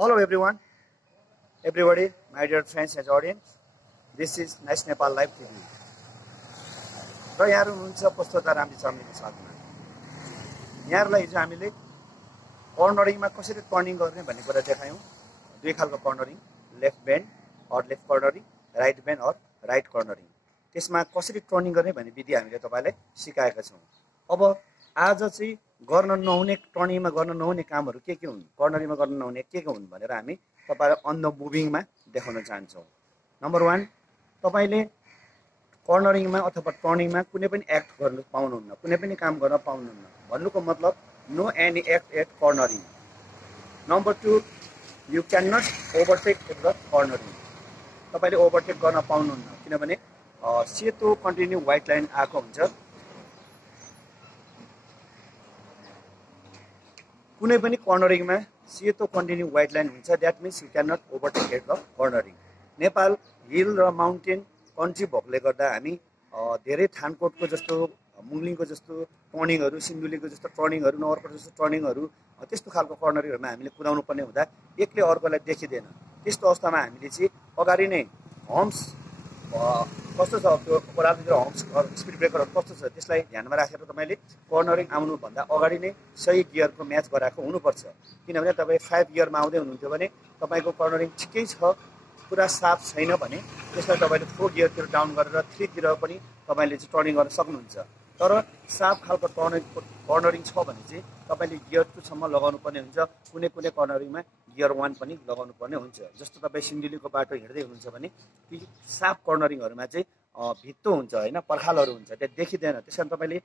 Hello everybody, my dear friends and audience. This is Nice Nepal Live TV. र यहाँहरु हुनुहुन्छ प्रस्तुता रामजी चम्मीको साथमा। यहाँहरुलाई हिजो हामीले कर्नरिङमा कसरी टर्निङ गर्ने भन्ने कुरा देखायौं। दुई खालको cornering, left bend or left cornering, right bend or right cornering. त्यसमा कसरी टर्निङ गर्ने भन्ने विधि हामीले तपाईलाई सिकाएका छौं। अब आज चाहिँ गर्न नहुने टर्निङमा गर्न नहुने कामहरु के हुन्, कर्नरिङमा गर्न नहुने के हुन् भनेर हामी तपाईलाई अन द मुभिङमा देखाउन चाहन्छौं। नम्बर 1, तपाईले कर्नरिङमा अथवा टर्निङमा कुनै पनि एक्ट गर्न पाउनुहुन्न, कुनै पनि काम गर्न पाउनुहुन्न। भन्नुको मतलब no any act at cornering. Number 2, you can not overtake at the cornering. तपाईले ओभरटेक गर्न पाउनुहुन्न किनभने सेतो कन्टिन्यू व्हाइट लाइन आएको हुन्छ। कुनै पनि कर्नरिङमा सेतो कन्टिन्यू व्हाइट लाइन हुन्छ। That means you can not overtake at the cornering. Nepal hill र माउन्टेन कन्ट्री भएकोले गर्दा हामी धेरै थानकोटको जस्तो, मुङलिङको जस्तो टर्निङहरु, सिन्धुलीको जस्तो टर्निङहरु, नगरकोट जस्तो टर्निङहरु, त्यस्तो खालको कर्नरिङहरुमा हामीले कुदाउनु पर्ने हुँदा एकले अर्कोलाई देखिदैन। त्यस्तो अवस्थामा हामीले चाहिँ अगाडि नै हम्स कस्तो छ, त्यो ओरालतिर हम्स स्पिड ब्रेकरहरु कस्तो छ त्यसलाई ध्यानमा राखेर तपाईले कर्नरिङ आउनु भन्दा अगाडि नै सही गियरको म्याच गराएको हुनुपर्छ। किनभने तपाई 5 गियरमा आउँदै हुनुहुन्थ्यो भने तपाईको कर्नरिङ ठिकै छ, पुरा साफ छैन भने त्यसलाई तपाईले 4 गियरतिर डाउन गरेर 3 तिर पनि तपाईले चाहिँ टर्निङ गर्न सक्नुहुन्छ। तर साफ खालको कर्नरिङ छ भने चाहिँ तपाईले गियर 2 सम्म लगाउनु पर्ने हुन्छ। कुनै कर्नरिङमा गियर 1 पनि लगाउनु पर्ने हुन्छ। जस्तो तपाई सिन्धुलीको बाटो हिँड्दै हुनुहुन्छ भने ती साफ कर्नरिङहरुमा चाहिँ भित्तो हुन्छ हैन, पर्खालहरु हुन्छ, त्यो देखिदैन। त्यसकारण तपाईले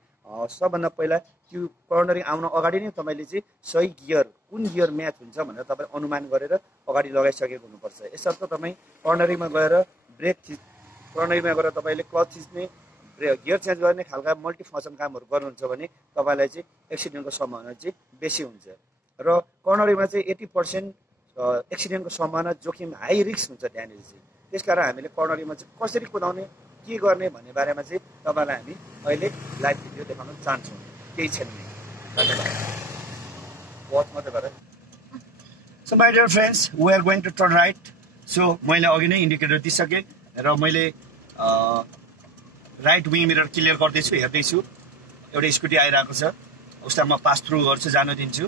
सबभन्दा पहिला त्यो कर्नरिङ आउन अगाडि नै तपाईले चाहिँ सही गियर, कुन गियर म्याच हुन्छ भनेर तपाईले अनुमान गरेर अगाडि लगाइसकेको हुनुपर्छ। यसर्थ तपाई कर्नरिङमा गएर ब्रेक कर्नरिङमा गएर तपाईले क्लच थिच्ने, गियर चेन्ज गर्ने खालका मल्टी फंक्सन कामहरु गर्नुहुन्छ भने तपाईलाई चाहिँ एक्सिडेन्टको सम्भावना चाहिँ बेसी हुन्छ। र कर्नरिङमा चाहिँ 80% एक्सिडेन्टको सम्भावना, जोखिम, हाई रिस्क हुन्छ त्यहाँनिर चाहिँ। त्यसकारण हामीले कर्नरिङमा चाहिँ कसरी कुदाउने, के गर्ने भन्ने बारेमा चाहिँ तपाईलाई हामी अहिले लाइभ भिडियो देखाउन चाहन्छौँ। केही छैन। धन्यवाद। वाच मात्रै गरे। So my dear friends, we are going to turn right. So मैले अघि नै इन्डिकेटर दिइसके र मैले राइट विङ मिरर क्लियर गर्दैछु, हेर्दैछु। एउटा स्कुटी आइरहेको छ, उसलाई म पास थ्रु गर्छु, जान दिन्छु।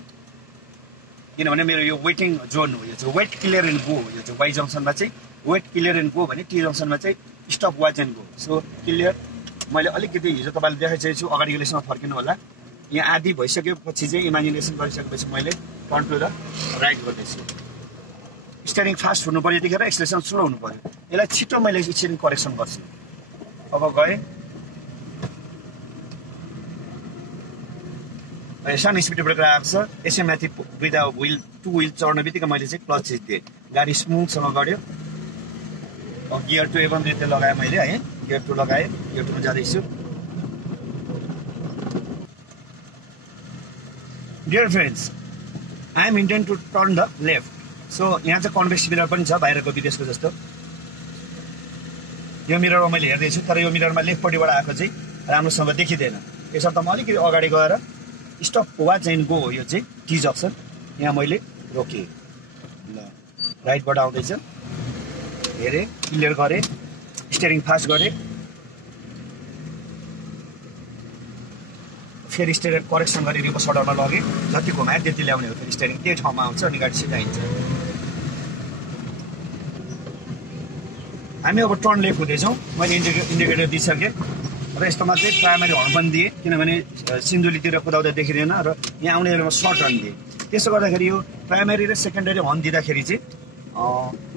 किनभने मेरो यो वेटिङ जोन हो, यो चाहिँ वेट क्लियर एन्ड गो हो। यो चाहिँ वाइ जङ्सनमा चाहिँ वेट क्लियर एन्ड गो भने टी जङ्सनमा चाहिँ stop watch and go. So clear. मैले अलिकति हिजो तपाईँलाई देखाइसकेको छु, अगाडि गेलेसम्म फर्किनु होला। यहाँ आधी भइसकेपछि चाहिँ इमेजिनेसन गरिसकेपछि मैले टर्न टु द राइट गर्दैछु। स्टियरिङ फास्ट हुनु पर्यो, यतिखेर एक्सेलेरेसन स्लो हुनु पर्यो। यसलाई छिटो मैले स्टियरिङ करेक्सन गर्छु। अब गएँ, सानो स्पिड ब्रेकर आएको छ, यसै माथि दुईटा व्हिल, 2 व्हिल चढ्ने बित्तिकै मैले चाहिँ क्लच थिचेँ। गाडी स्मुथसँग गड्यो। अब गियर 2 एवं रिते लगाएँ मैले है, गियर 2 लगाएँ, गियर 2 मा जाँदैछु। Dear friends, I am intend to turn the left. So यहाँ चाहिँ कन्भेक्स मिरर पनि छ, बाहिरको विदेशको जस्तो। यो मिररमा मैले हेर्दैछु, तर यो मिररमा लेफ्टपट्टिबाट आएको चाहिँ राम्रोसँग देखिँदैन। यसर्थ म अलिकति अगाडि गएर स्टप वाच एन्ड गो हो, यो चाहिँ टी जक्सन। यहाँ मैले रोकेँ। ल, राइटबाट आउँदैछ, हेरेँ, क्लियर गरेँ, स्टियरिङ फास्ट गरेँ, फेरि स्टियरिङ करेक्सन गरेर रिभर्स अर्डरमा लगेँ। जति घुमायो त्यति ल्याउने हो, फेरि स्टियरिङ त्यही ठाउँमा आउँछ अनि गाडी सिधा हिँड्छ। हामी अब टर्न लेफ्ट हुँदैछौँ। मैले इन्डिकेटर दिइसकेँ र यस्तोमा चाहिँ प्राइमरी हर्न पनि दिएँ, किनभने सिन्धुलीतिर कुदाउँदा देखिँदैन र यहाँ आउने बेलामा सर्ट हर्न दिएँ। त्यसो गर्दाखेरि यो प्राइमरी र सेकेन्डरी हर्न दिँदाखेरि चाहिँ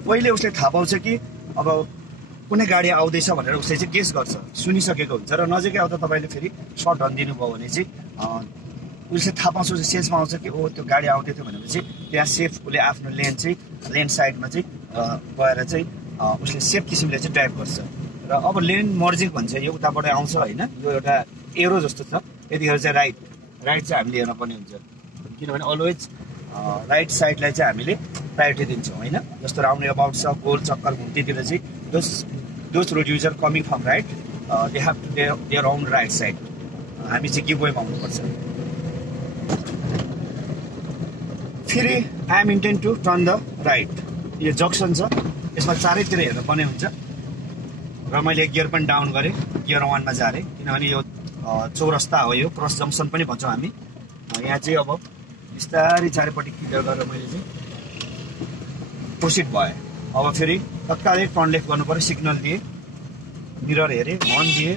पहिले उसले थाहा पाउँछ कि अब कुनै गाडी आउँदैछ भनेर उसले चाहिँ गेस गर्छ, सुनिसकेको हुन्छ। र नजिकै आउँदा तपाईँले फेरि सर्ट हर्न दिनुभयो भने चाहिँ उसले थाहा पाउँछ, सेन्समा आउँछ कि ओ त्यो गाडी आउँदै थियो भनेपछि त्यहाँ सेफ उसले आफ्नो लेन चाहिँ लेन साइडमा चाहिँ गएर चाहिँ उसले सेफ किसिमले चाहिँ ड्राइभ गर्छ। र अब लेन मर्जिङ भन्छ, यो उताबाट आउँछ होइन, यो एउटा एरो जस्तो छ, यतिखेर चाहिँ राइट चाहिँ हामीले हेर्न पर्ने हुन्छ। किनभने अलवेज राइट साइडलाई चाहिँ हामीले प्रायोरिटी दिन्छौँ होइन। जस्तो राउन्ड अबाउट छ, गोल चक्कर घुम्तीतिर चाहिँ those road user coming from right they have to their own right side. हामी चाहिँ गिभ वेमा आउनुपर्छ। फेरि I am intend to turn the right यो जक्सन छ यसमा चारैतिर हेर्न पर्ने हुन्छ र मैले गियर पनि डाउन गरेँ गियर 1 मा झारेँ किनभने यो चौरस्ता हो यो क्रस जङ्सन पनि भन्छौँ हामी यहाँ चाहिँ अब बिस्तारै चारैपट्टि क्लियर गरेर मैले चाहिँ प्रोसिड भएँ अब फेरि तत्कालै टर्न लेफ्ट गर्नु पर्यो सिग्नल दिएँ मिरर हेरेँ हर्न दिएँ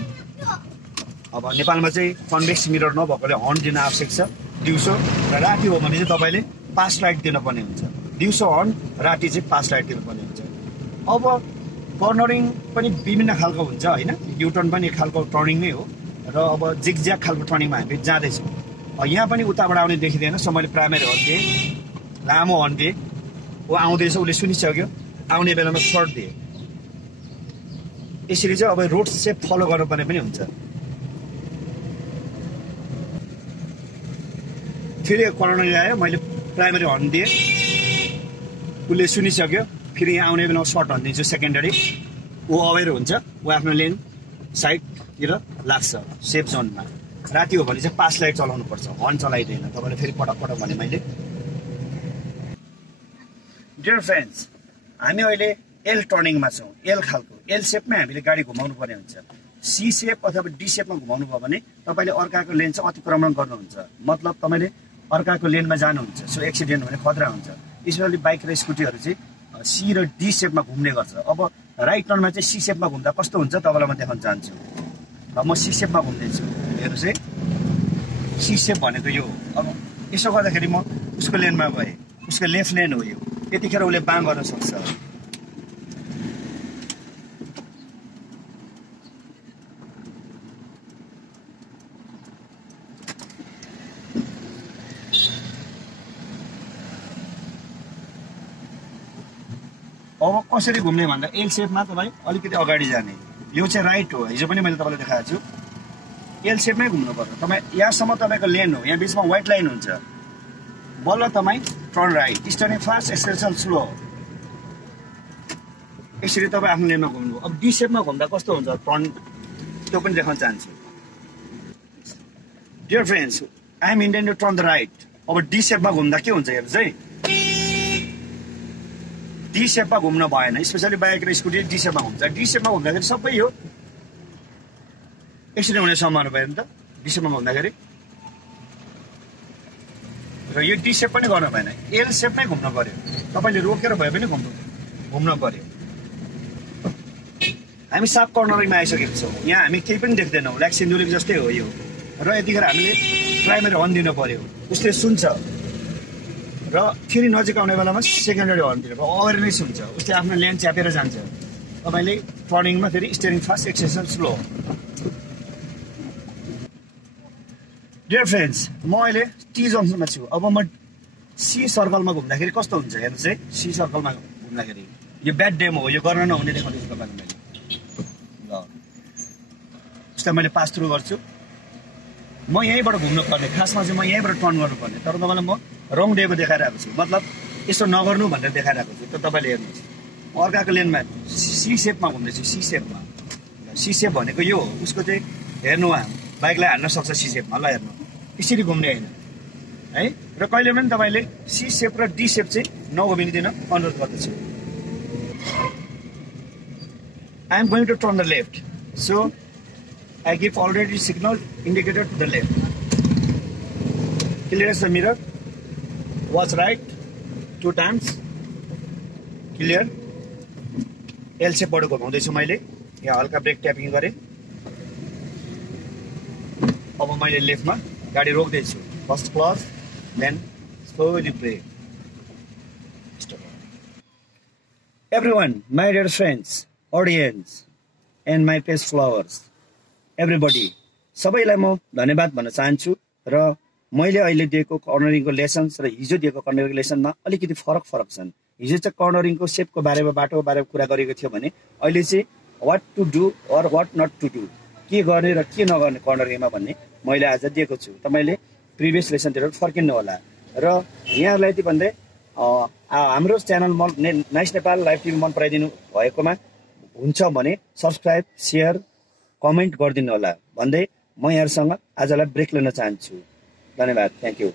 अब नेपालमा चाहिँ कन्भेक्स मिरर नभएकोले हर्न दिन आवश्यक छ दिउँसो र राति हो भने चाहिँ तपाईँले पास लाइट दिनुपर्ने हुन्छ दिउँसो हर्न राति चाहिँ पास लाइट दिनुपर्ने हुन्छ अब कर्नरिङ पनि विभिन्न खालको हुन्छ होइन युटर्न पनि एक खालको टर्निङ नै हो र अब जिगज्याग खालको टर्निङमा हामी जाँदैछौँ यहाँ पनि उताबाट आउने देखिँदैन सो मैले प्राइमेरी हर्न दिएँ लामो हर्न दिएँ ऊ आउँदैछ उसले सुनिसक्यो आउने बेलामा सर्ट दिएँ यसरी चाहिँ अब रोड सेप फलो गर्नुपर्ने पनि हुन्छ फेरि कर्नरिङ आयो मैले प्राइमेरी हर्न दिएँ उसले सुनिसक्यो फेरि यहाँ आउने बेलामा सर्ट हर्न दिन्छु सेकेन्डरी ऊ अवेर हुन्छ ऊ आफ्नो लेन साइडतिर लाग्छ सेफ जोनमा राति हो भने चाहिँ पास लाइट चलाउनु पर्छ हर्न चलाइँदैन तपाईँले फेरि पटक पटक भने मैले डियर फ्रेन्ड्स हामी अहिले एल टर्निङमा छौँ एल खालको एल सेपमै हामीले गाडी घुमाउनु पर्ने हुन्छ सी सेप अथवा डी सेपमा घुमाउनु भयो भने तपाईँले अर्काको लेन चाहिँ अतिक्रमण गर्नुहुन्छ मतलब तपाईँले अर्काको लेनमा जानुहुन्छ सो एक्सिडेन्ट हुने खतरा हुन्छ स्पेसली बाइक र स्कुटीहरू चाहिँ सी र डी सेपमा घुम्ने गर्छ अब राइट टर्नमा चाहिँ सी सेपमा घुम्दा कस्तो हुन्छ तपाईँलाई म देखाउन चाहन्छु म सी सेपमा घुम्दैछु हेर्नुहोस् है सी सेप भनेको यो अब यसो गर्दाखेरि म उसको लेनमा गएँ उसको लेफ्ट लेन हो यो त्यतिखेर उसले बाँ गर्न सक्छ अब कसरी घुम्ने भन्दा एल सेपमा तपाईँ अलिकति अगाडि जाने यो चाहिँ राइट हो हिजो पनि मैले तपाईँलाई देखाएको छु एल सेपमै घुम्नु पर्छ तपाईँ यहाँसम्म तपाईँको लेन हो यहाँ बिचमा व्हाइट लाइन हुन्छ बल्ल तपाईँ turn right starting fast acceleration slow यसरी तपाईँ आफ्नो लेनमा घुम्नु अब डी सेपमा घुम्दा कस्तो हुन्छ टर्न त्यो पनि देखाउन चाहन्छु dear friends I am intend to turn the right अब डी सेपमा घुम्दा के हुन्छ हेर्नुहोस् है डी सेपमा घुम्न भएन स्पेसली बाइक र स्कुटी डी सेपमा घुम्छ डी सेपमा घुम्दाखेरि सबै यो एक्सिडेन्ट हुने सम्भावना भयो नि त डी सेपमा घुम्दाखेरि र यो डी सेप पनि गर्नु भएन एल सेपमै घुम्नु पर्यो तपाईँले रोकेर भए पनि घुम्न पर्यो हामी साप कर्नरिङमा आइसकेको छौँ यहाँ हामी केही पनि देख्दैनौँ लाइक सिन्धुली जस्तै हो यो र यतिखेर हामीले प्राइमेरी हर्न दिनु पर्यो उसले सुन्छ र फेरि नजिक आउने बेलामा सेकेन्डरी हर्न दिनु पर्यो अवेरनेस हुन्छ उसले आफ्नो लेन च्यापेर जान्छ तपाईँले टर्निङमा फेरि steering fast acceleration slow dear friends म अहिले टी जङ्सनमा छु अब म सी सर्कलमा घुम्दाखेरि कस्तो हुन्छ हेर्नुहोस् है सी सर्कलमा घुम्दाखेरि यो ब्याड डेमो हो यो गर्न नहुने देखाउँदैछु तपाईँलाई मैले ल उसलाई मैले पास थ्रु गर्छु म यहीँबाट घुम्नु पर्ने खासमा चाहिँ म यहीँबाट टर्न गर्नुपर्ने तर तपाईँलाई म रङ डेको देखाइरहेको छु मतलब यसो नगर्नु भनेर देखाइरहेको छु त तपाईँले हेर्नुहोस् अर्काको लेनमा सी सेपमा घुम्दैछु सी सेपमा सी सेप भनेको यो हो उसको चाहिँ हेर्नु बाइकलाई हान्न सक्छ सी सेपमा ल हेर्नु यसरी घुम्ने होइन है र कहिले पनि तपाईँले सी सेप र डी सेप चाहिँ नघुमिदिन अनुरोध गर्दछु I am going to turn the left so I give already signal indicator to the left clear the mirror watch right 2 times clear L सेपबाट घुमाउँदैछु मैले यहाँ हल्का ब्रेक ट्यापिङ गरेँ अब मैले लेफ्टमा गाडी रोक्दैछु first clutch then slowly brake everyone my dear friends audience and my page followers everybody सबैलाई म धन्यवाद भन्न चाहन्छु र मैले अहिले दिएको कर्नरिङको लेसन्स र हिजो दिएको कर्नरिङको लेसनमा अलिकति फरक छन् हिजो चाहिँ कर्नरिङको सेपको बारेमा बाटोको बारेमा कुरा गरेको थियो भने अहिले चाहिँ what to do or what not to do के गर्ने र के नगर्ने कर्नरिङमा भन्ने मैले आज दिएको छु तपाईँले प्रिभियस लेसनतिर फर्किनु होला र यहाँहरूलाई यति भन्दै हाम्रो channel nice Nepal live TV मन पराइदिनु भएकोमा हुन्छ भने सब्सक्राइब सेयर कमेन्ट गरिदिनु होला भन्दै म यहाँहरूसँग आजलाई ब्रेक लिन चाहन्छु धन्यवाद थ्याङ्क यू